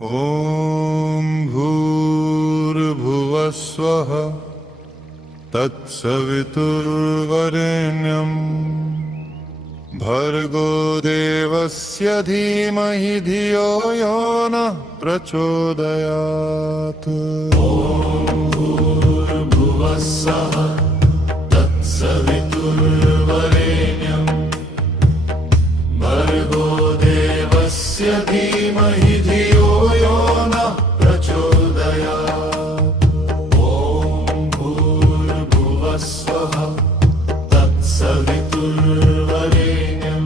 ॐ भूर्भुवः स्वः तत्सवितुर्वरेण्यं भर्गो देवस्य धीमहि धियो यो नः प्रचोदयात्। ॐ भूर्भुवः स्वः तत्सवितुर्वरेण्यं भर्गो देवस्य धीमहि धियो यो नः प्रचोदयात्। ॐ भूर्भुवः स्वः तत्सवितुर्वरेण्यं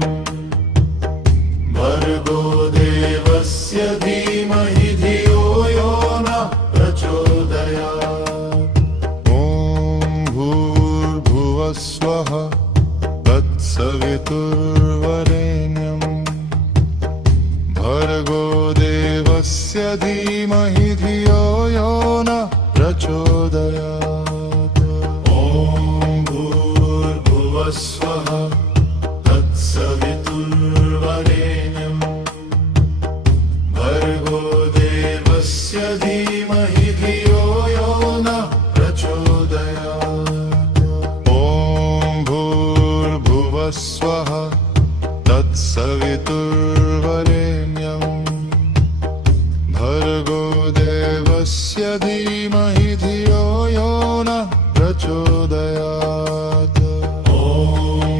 भर्गो देवस्य धीमहि धियो यो नः प्रचोदयात्। ॐ भूर्भुवः स्वः तत्सवितुर्वरेण्यं भर्गो देवस्य धीमहि धियो यो नः प्रचोदयात्। ॐ भूर्भुवः स्वः तत्सवितुर्वरेण्यं भर्गो देवस्य धीमहि धियो यो नः प्रचोदयात्। ॐ भूर्भुवः स्वः तत्सवितुर्वरेण्यं भर्गो देवस्य धीमहि धियो यो नः प्रचोदयात्। ॐ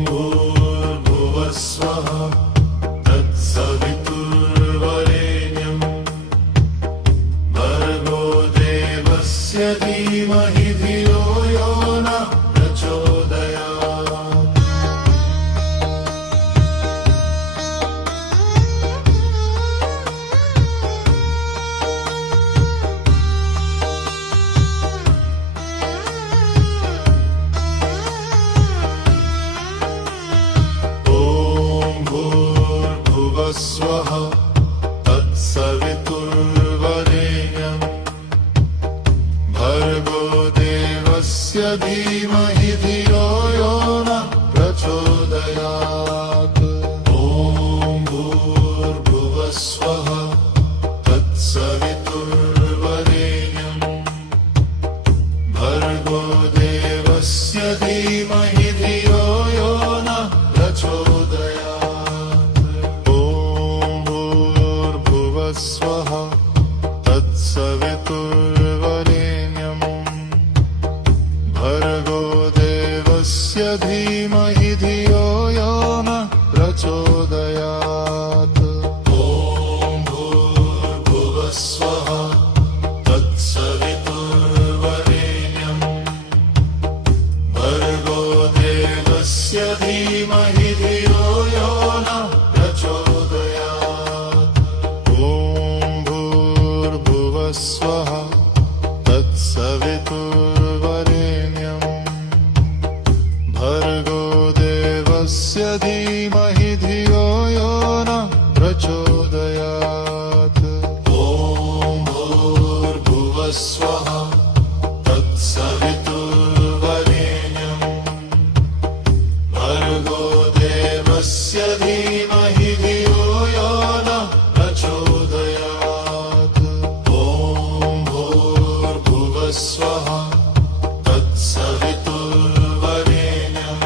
भूर्भुवः स्वः तत्सवितुर्वरेण्यं भर्गो देवस्य धीमहि धियो यो नः प्रचोदयात्। स्वः तत्सवितुर्वरेण्यं भर्गो देवस्य धीमहि धियो यो नः प्रचोदयात्। ॐ भूर्भुवः स्वः तत्सवितुर्वरेण्यं भर्गो देवस्य धीमहि धियो यो नः प्रचोदयात्। स्वः तत्सवितुर्वरेण्यं भर्गो देवस्य धीमहि धियो यो नः प्रचोदयात्। ॐ भूर्भुवः स्वः तत्सवितुर्वरेण्यं भर्गो देवस्य धीमहि धियो यो नः प्रचोदयात्। स्वः तत्सवितुर्वरेण्यं भर्गो देवस्य धीमहि धियो यो नः प्रचोदयात्। ॐ भूर्भुवः स्वः तत्सवितुर्वरेण्यं भर्गो देवस्य धीमहि धियो यो नः प्रचोदयात्। स्वः तत्सवितुर्वरेण्यं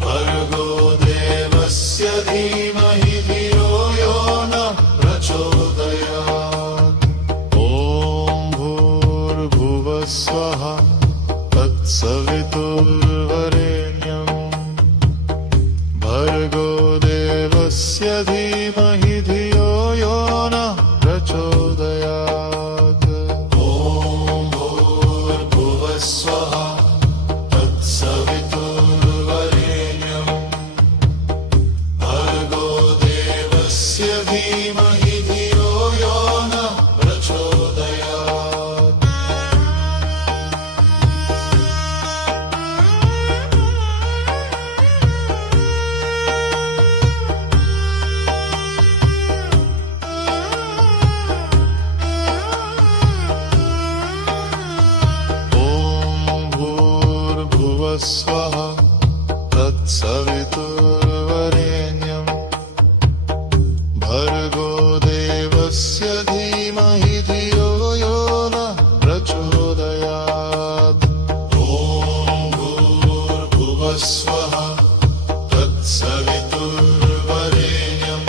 भर्गो देवस्य धीमहि धियो यो नः प्रचोदयात्। ॐ भूर्भुवः स्वः तत्सवितुर्वरेण्यं भर्गो देवस्य धीमहि धियो यो नः प्रचोदयात्। स्वः तत्सवितुर्वरेण्यं भर्गो देवस्य धीमहि धियो यो नः प्रचोदयात्। ॐ तत्सवितुर्वरेण्यं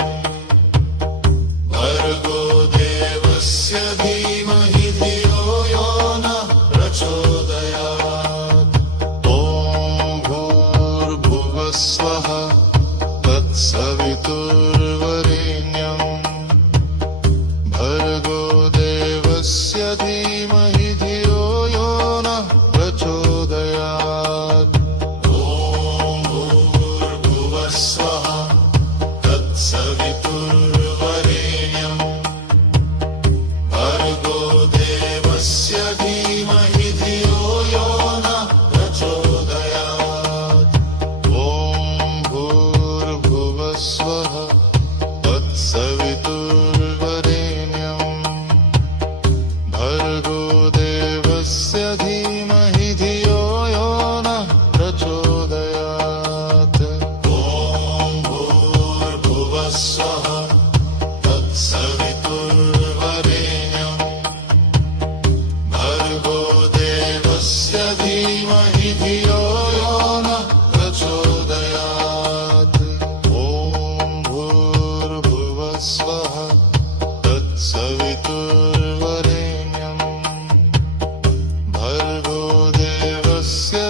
भर्गो देवस्य धीमहि धियो यो नः प्रचोदयात्। ॐ भूर्भुवस्वः तत्सवितुर्वरेण्यं भर्गो देवस्य धीमहि धियो यो नः प्रचोदयात्। ॐ भूर्भुवस्वः तत्सवितुर्वरेण्यं भर्गो देवस्य धीमहि धियो यो नः प्रचोदयात्। ॐ भूर्भुवस्वः तत्सवितुर्वरेण्यं भर्गो देवस्य धीमहि धियो यो नः प्रचोदयात्। ॐ भूर्भुवस्वः तत्सवितुर्वरेण्यं भर्गो देवस्य धीमहि धियो यो नः प्रचोदयात्। ॐ भूर्भुवस्वः तत्सवितुर्वरेण्यं भर्गो देवस्य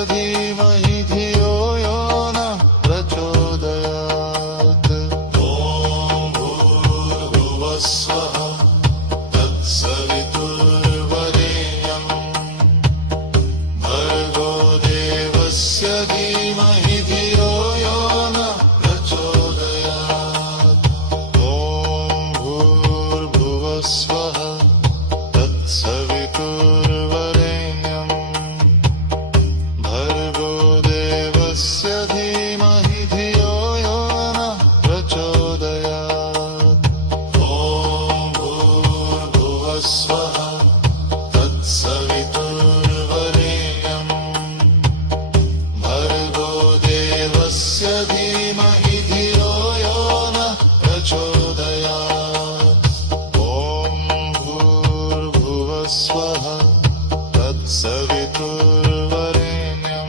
धीमहि धियो यो नः प्रचोदयात्। ॐ भूर्भुवस्वः तत्सवितुर्वरेण्यं भर्गो देवस्य धीमहि धियो यो नः प्रचोदयात्। ॐ भूर्भुवस्वः तत्सवितुर्वरेण्यं भर्गो देवस्य धीमहि धियो यो नः प्रचोदयात्। ॐ भूर्भुवस्वः तत्सवितुर्वरेण्यं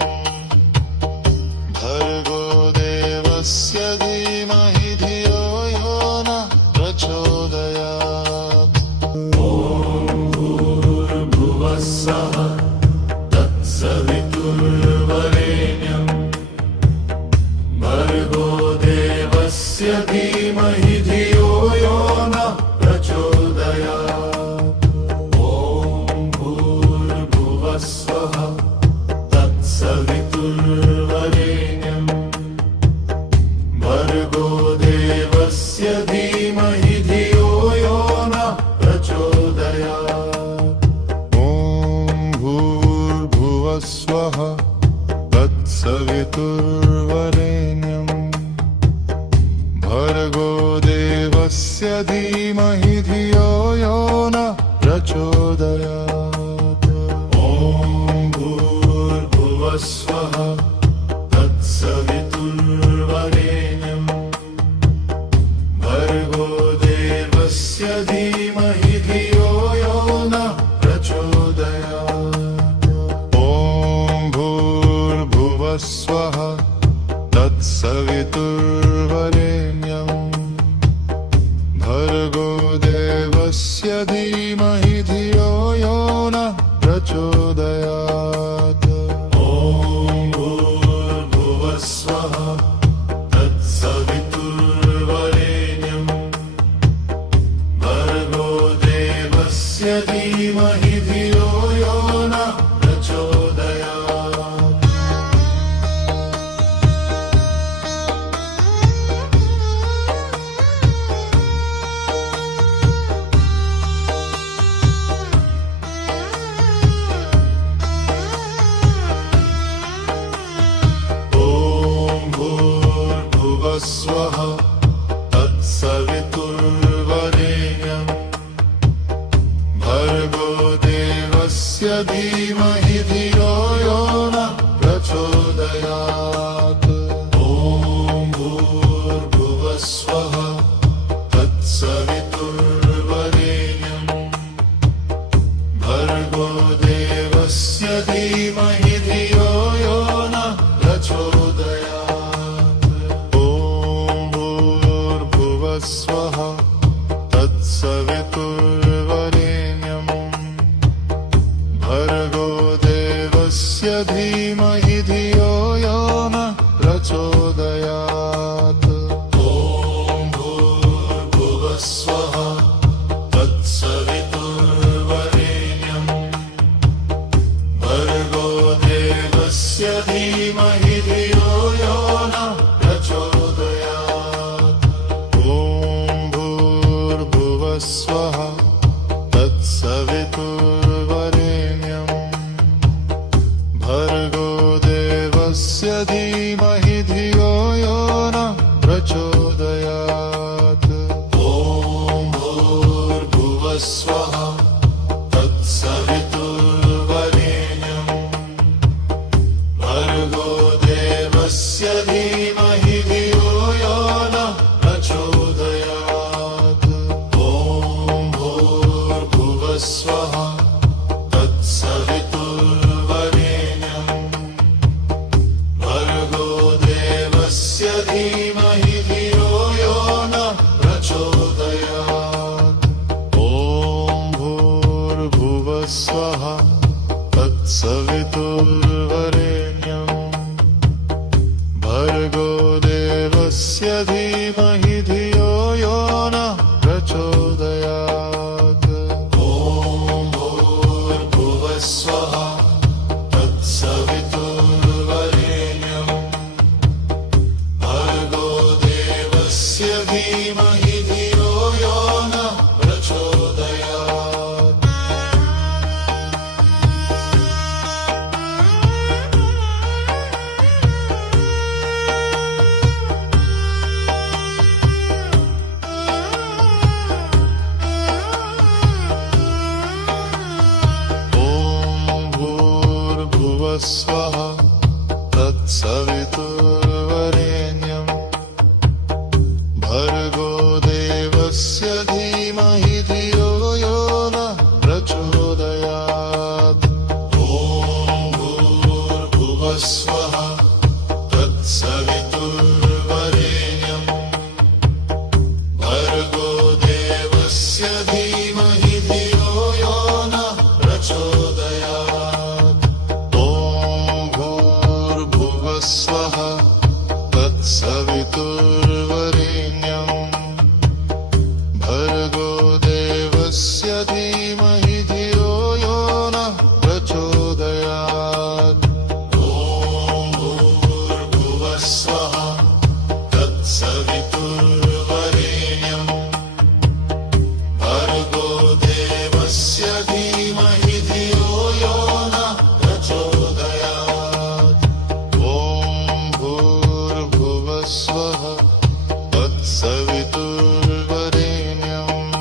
भर्गो देवस्य धीमहि धियो यो नः प्रचोदयात्। ॐ भूर्भुवस्वः तत्सवितुर्वरेण्यं भर्गो देवस्य धीमहि धियो यो नः प्रचोदयात्। भूर्भुवस्वः तत्सवितुर्वरेण्यं भर्गो देवस्य धीमहि धियो यो नः प्रचोदयात्। ॐ भूर्भुवस्वः तत्सवितुर्वरेण्यं भर्गो देवस्य धीमहि धियो यो नः प्रचोदयात्। ॐ भूर्भुवस्वः तत्सवितुर्वरेण्यं भर्गो देवस्य धीमहि धियो यो नः प्रचोदयात्। ॐ भूर्भुवस्वः तत्सवितुर्वरेण्यं भर्गो देवस्य धीमहि धियो यो नः प्रचोदयात्। ॐ भूर्भुवस्वः तत्सवितुर्वरेण्यं भर्गो देवस्य धीमहि धियो यो नः प्रचोदयात्। ॐ भूर्भुवस्वः तत्सवितुर्वरेण्यं भर्गो देवस्य धीमहि धियो यो नः प्रचोदयात्। स्वः तत्सवितुर्वरेण्यं भर्गो देवस्य धीमहि धियो यो नः प्रचोदयात्। ॐ भूर्भुवस्वः तत्सवितुर्वरेण्यं भर्गो देवस्य धीमहि धियो यो नः प्रचोदयात्। ॐ भूर्भुवस्वः तत्सवितुर्वरेण्यम् भर्गो देवस्य धीमहि धियो यो नः प्रचोदयात् ॐ भूर्भुवस्वः तत्सवितुर्वरेण्यम् भर्गो देवस्य धीमहि धियो यो नः प्रचोदयात् ॐ भूर्भुवस्वः तत्सवितुर्वरेण्यम् भर्गो देवस्य धीमहि धियो यो नः प्रचोदयात् ॐ भूर्भुवस्वः तत्सवितुर्वरेण्यम् भर्गो देवस्य धीमहि धियो यो नः प्रचोदयात् ॐ भूर्भुवस्वः तत्सवितुर्वरेण्यम् भर्गो देवस्य धीमहि धियो यो नः प्रचोदयात् ॐ भूर्भुवस्वः तत्सवितुर्वरेण्यम् भर्गो देवस्य धीमहि धियो यो नः प्रचोदयात् ॐ भूर्भुवस्वः तत्सवितुर्वरेण्यम् भर्गो देवस्य धीमहि धियो यो नः प्रचोदयात् ॐ भूर्भुवस्वः तत्सवितुर्वरेण्यम् भर्गो देवस्य धीमहि धियो यो नः प्रचोदयात् ॐ भूर्भुवस्वः तत्सवितुर्वरेण्यम् भर्गो देवस्य धीमहि धियो यो नः प्रचोदयात् ॐ भूर्भुवस्वः तत्सवितुर्वरेण्यम् भर्गो देवस्य धीमहि धियो यो नः प्रचोदयात् ॐ भूर्भुवस्वः तत्सवितुर्वरेण्यम् भर्गो देवस्य धीमहि धियो यो नः प्रचोदयात् ॐ भूर्भुवस्वः तत्सवितुर्वरेण्यम्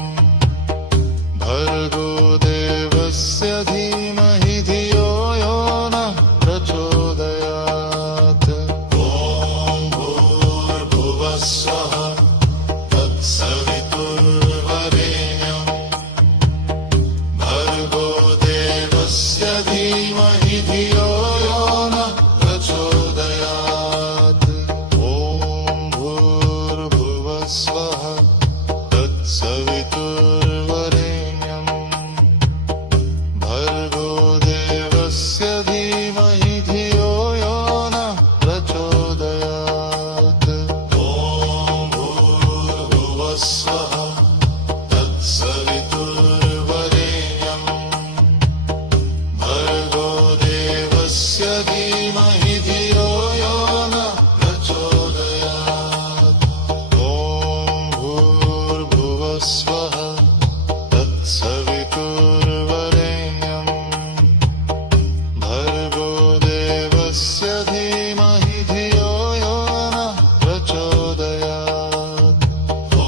भर्गो देवस्य धीमहि धियो यो नः प्रचोदयात् ॐ भूर्भुवस्वः तत्सवितुर्वरेण्यम् भर्गो देवस्य धीमहि धियो यो नः प्रचोदयात् ॐ भूर्भुवस्वः तत्सवितुर्वरेण्यम् भर्गो देवस्य धीमहि धियो यो नः प्रचोदयात् ॐ भूर्भुवस्वः तत्सवितुर्वरेण्यम् भर्गो देवस्य धीमहि धियो यो नः प्रचोदयात् ॐ भूर्भुवस्वः तत्सवितुर्वरेण्यम् भर्गो देवस्य धीमहि धियो यो नः प्रचोदयात् ॐ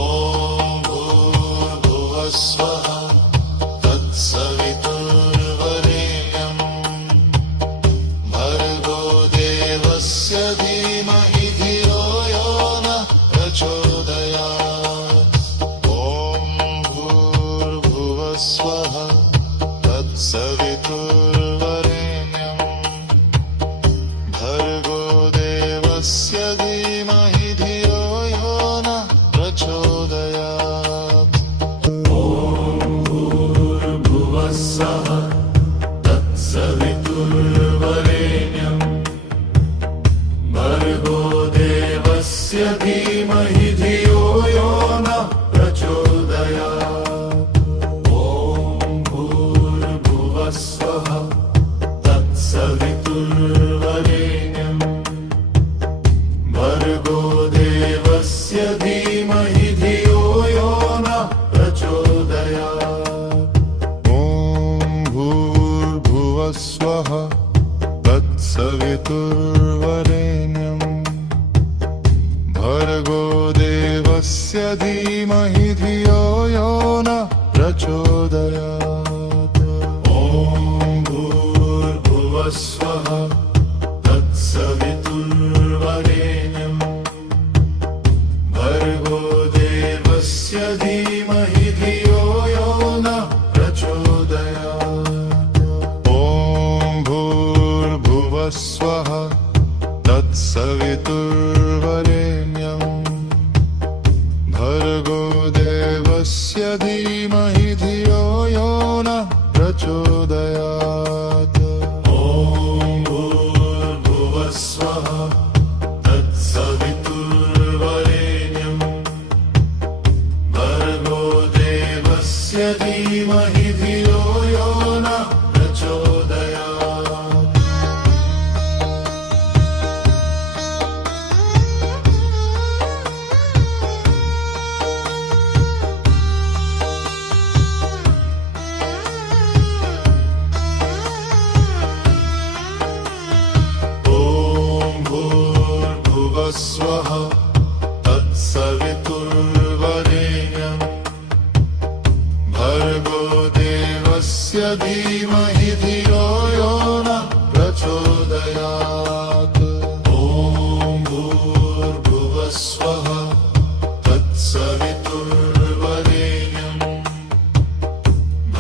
धीमहि धियो यो नः प्रचोदयात् ॐ भूर्भुवः स्वः तत्सवितुर्वरेण्यं भर्गो देवस्य धीमहि धियो यो नः प्रचोदयात् ॐ भूर्भुवः स्वः तत्सवितुर्वरेण्यं भर्गो देवस्य धीमहि धियो यो नः प्रचोदयात् ॐ भूर्भुवः स्वः तत्सवितुर्वरेण्यं भर्गो देवस्य धीमहि धियो यो नः प्रचोदयात् ॐ भूर्भुवः स्वः तत्सवितुर्वरेण्यं भर्गो देवस्य धीमहि धियो यो नः प्रचोदयात् ॐ भूर्भुवः स्वः तत्सवितुर्वरेण्यं भर्गो देवस्य धीमहि धियो यो नः प्रचोदयात् ॐ भूर्भुवः स्वः तत्सवितुर्वरेण्यं भर्गो देवस्य धीमहि धियो यो नः प्रचोदयात् ॐ भूर्भुवः स्वः तत्सवितुर्वरेण्यं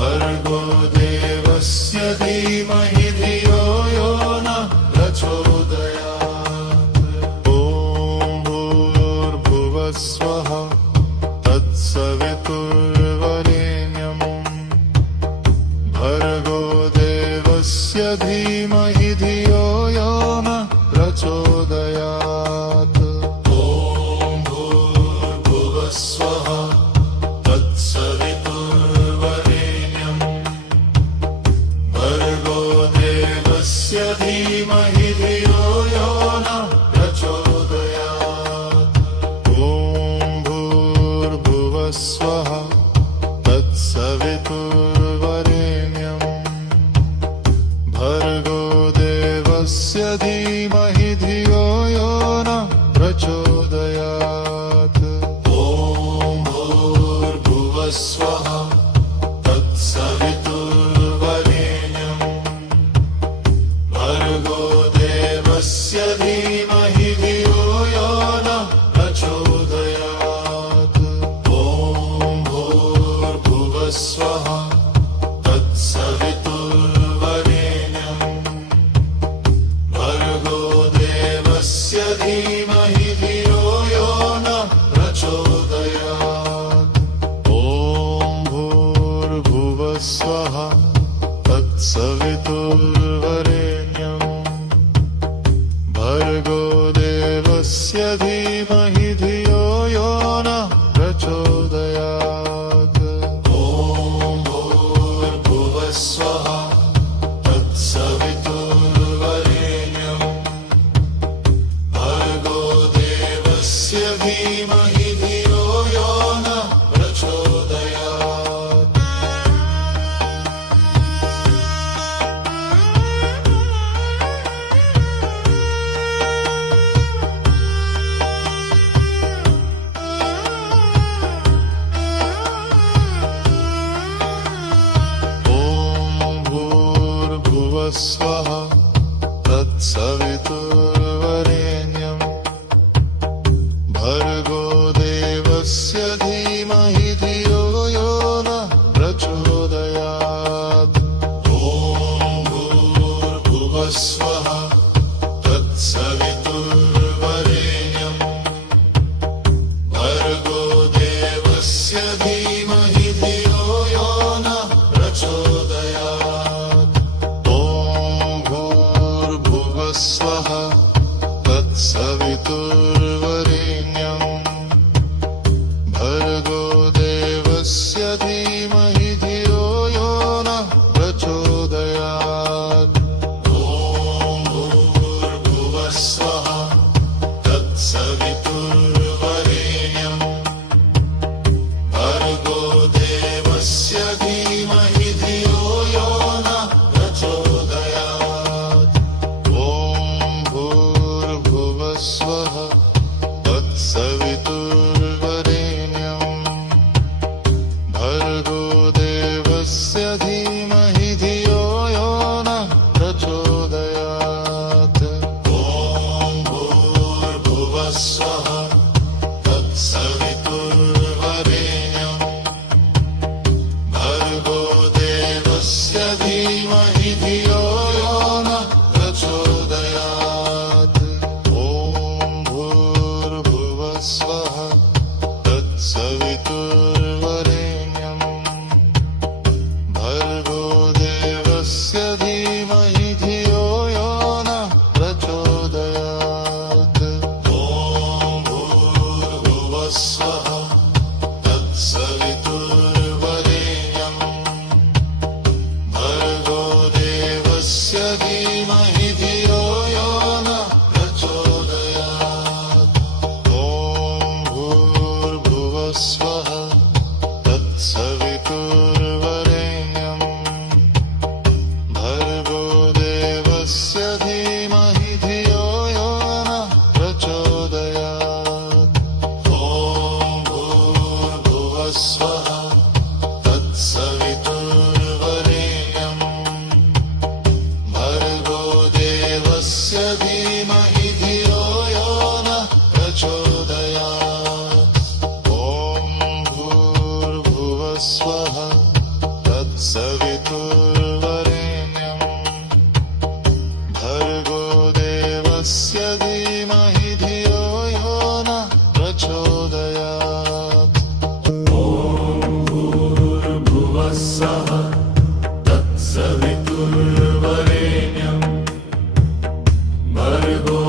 भर्गो देवस्य धीमहि धियो यो नः प्रचोदयात् ॐ भूर्भुवः स्वः तत्सवितुर्वरेण्यं भर्गो देवस्य धीमहि धियो यो नः प्रचोदयात् ॐ भूर्भुवः स्वः तत्सवितुर्वरेण्यं भर्गो देवस्य धीमहि धियो यो नः प्रचोदयात् ॐ भूर्भुवः स्वः तत्सवितुर्वरेण्यं भर्गो देवस्य धीमहि धियो यो नः प्रचोदयात् ॐ भूर्भुवः स्वः तत्सवितुर्वरेण्यं भर्गो देवस्य धीमहि धियो यो नः प्रचोदयात् ॐ भूर्भुवः स्वः तत्सवितुर्वरेण्यं भर्गो देवस्य धीमहि धियो यो नः प्रचोदयात् ॐ भूर्भुवः स्वः तत्सवितुर्वरेण्यं भर्गो देवस्य धीमहि धियो यो नः प्रचोदयात् ॐ भूर्भुवः स्वः तत्सवितुर्वरेण्यं भर्गो देवस्य धीमहि धियो यो नः प्रचोदयात् ॐ भूर्भुवः स्वः तत्सवितुर्वरेण्यं भर्गो देवस्य धीमहि धियो यो तत्सवितुर्वरेण्यं भर्गो देवस्य धीमहि धियो यो नः प्रचोदयात्। ॐ भूर्भुवस्सुवः तत्सवितुर्वरेण्यं भर्गो देवस्य धीमहि धियो यो नः प्रचोदयात्। ॐ भूर्भुवस्वः तत्सवितुर्वरेण्यं भर्गो देवस्य धीमहि धियो यो नः प्रचोदयात्। ॐ भूर्भुवस्सुवः तत्सवितुर्वरेण्यं भर्गो देवस्य धीमहि धियो यो नः प्रचोदयात्। ॐ भूर्भुवस्वः तत्सवितुर्वरेण्यं भर्गो देवस्य धीमहि धियो यो नः प्रचोदयात्। भूर्भुवस्सुवः तत्सवितुर्वरेण्यं भर्गो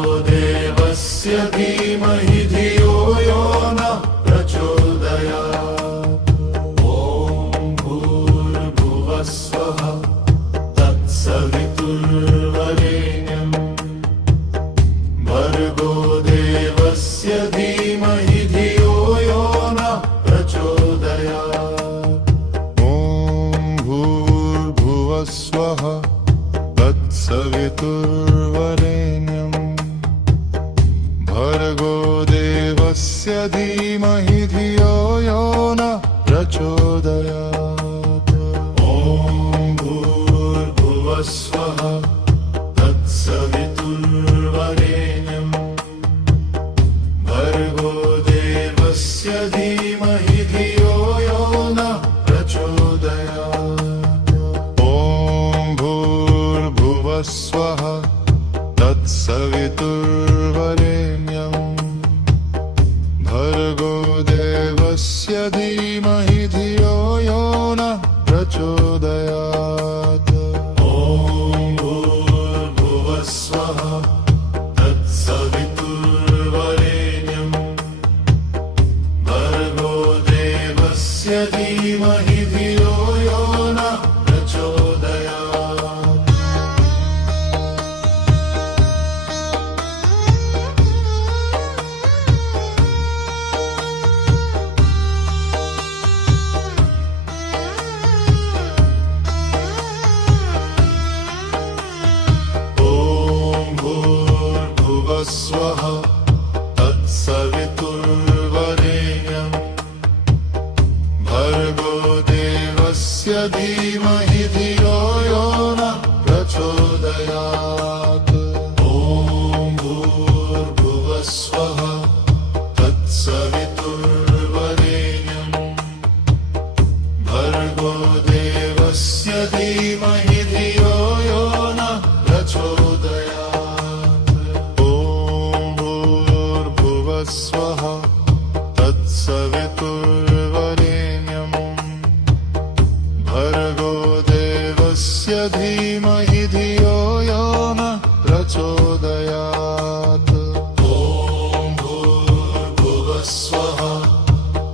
देवस्य धीमहि धियो यो नः प्रचोदयात्। ॐ भूर्भुवस्सुवः तत्सवितुर्वरेण्यं भर्गो देवस्य धीमहि धियो यो नः प्रचोदयात्। ॐ भूर्भुवस्वः तत्सवितुर्वरेण्यं भर्गो देवस्य धीमहि धियो यो नः प्रचोदयात्। ॐ भूर्भुवस्सुवः तत्सवितुर्वरेण्यं भर्गो देवस्य धीमहि धियो यो नः प्रचोदयात्। ॐ भूर्भुवस्वः तत्सवितुर्वरेण्यं भर्गो देवस्य धीमहि धियो यो नः प्रचोदयात्। ॐ भूर्भुवस्सुवः तत्सवितुर्वरेण्यं भर्गो देवस्य धीमहि धियो यो नः प्रचोदयात्। ॐ भूर्भुवस्सुवः तत्सवितुर्वरेण्यं भर्गो देवस्य धीमहि धियो यो नः प्रचोदयात्। ॐ भूर्भुवस्सुवः तत्सवितुर्वरेण्यं भर्गो देवस्य धीमहि धियो यो नः प्रचोदयात्। ॐ भूर्भुवस्वः तत्सवितुर्वरेण्यं भर्गो देवस्य धीमहि धियो यो नः प्रचोदयात्। ॐ भूर्भुवस्सुवः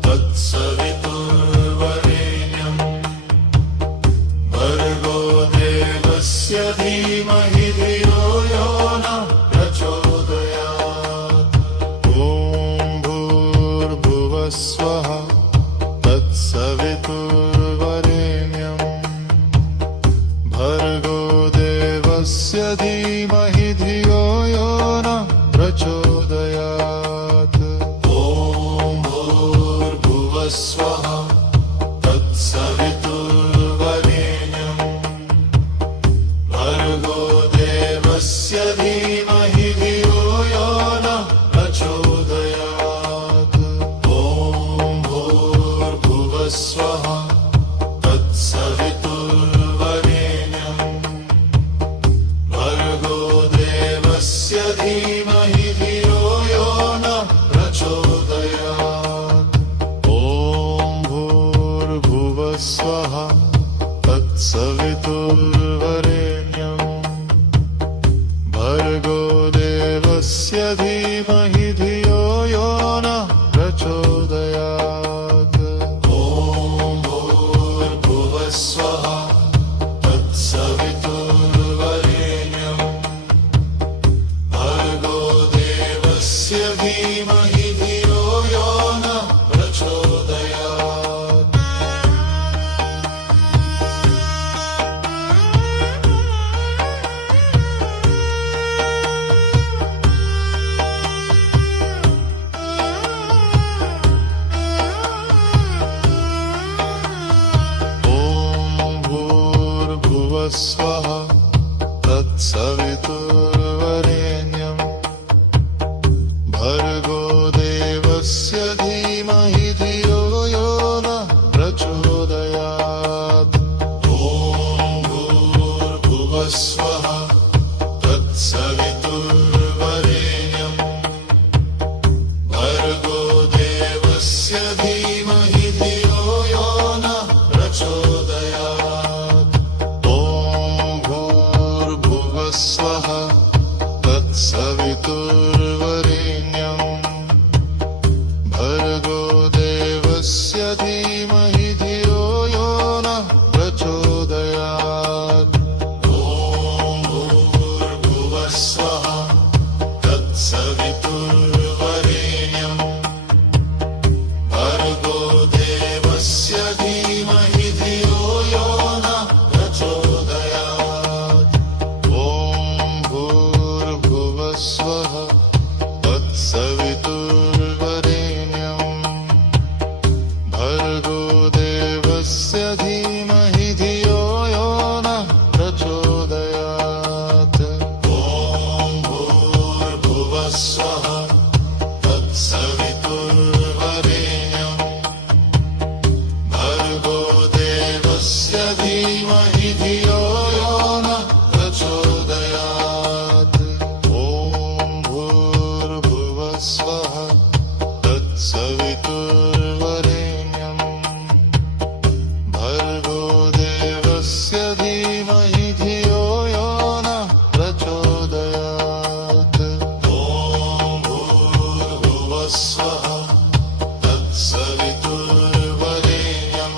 तत्सवितुर्वरेण्यं भर्गो देवस्य धीमहि धियो यो नः प्रचोदयात्। ॐ भूर्भुवस्वः तत्सवितुर्वरेण्यं भर्गो देवस्य धीमहि धियो यो नः प्रचोदयात्। ॐ भूर्भुवस्सुवः तत्सवितुर्वरेण्यं भर्गो देवस्य धीमहि धियो यो नः प्रचोदयात्। ॐ भूर्भुवस्सुवः तत्सवितुर्वरेण्यं भर्गो देवस्य धीमहि धियो यो नः प्रचोदयात्। भूर्भुवस्वः तत्सवितुर्वरेण्यम् भर्गो देवस्य धीमहि धियो यो नः प्रचोदयात् ॐ भूर्भुवस्वः तत्सवितुर्वरेण्यम् भर्गो देवस्य धीमहि धियो यो नः प्रचोदयात् ॐ भूर्भुवस्वः तत्सवितुर्वरेण्यम् भर्गो देवस्य धीमहि धियो यो नः प्रचोदयात् ॐ भूर्भुवस्वः तत्सवितुर्वरेण्यम् भर्गो देवस्य धीमहि धियो यो नः प्रचोदयात् ॐ भूर्भुवस्वः तत्सवितुर्वरेण्यम् भर्गो देवस्य धीमहि धियो यो नः प्रचोदयात् ॐ भूर्भुवस्वः तत्सवितुर्वरेण्यम् भर्गो देवस्य धीमहि धियो यो नः प्रचोदयात् ॐ भूर्भुवस्वः तत्सवितुर्वरेण्यम् भर्गो देवस्य धीमहि धियो यो नः प्रचोदयात् ॐ भूर्भुवस्वः तत्सवितुर्वरेण्यम्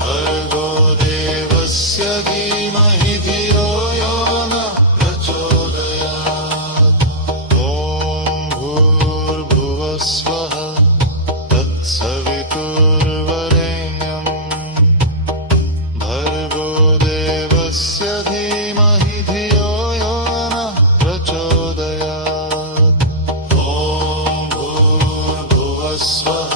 भर्गो देवस्य धीमहि धियो यो नः प्रचोदयात् ॐ भूर्भुवस्वः तत्सवितुर्वरेण्यम् भर्गो देवस्य धीमहि धियो यो नः प्रचोदयात् ॐ भूर्भुवस्वः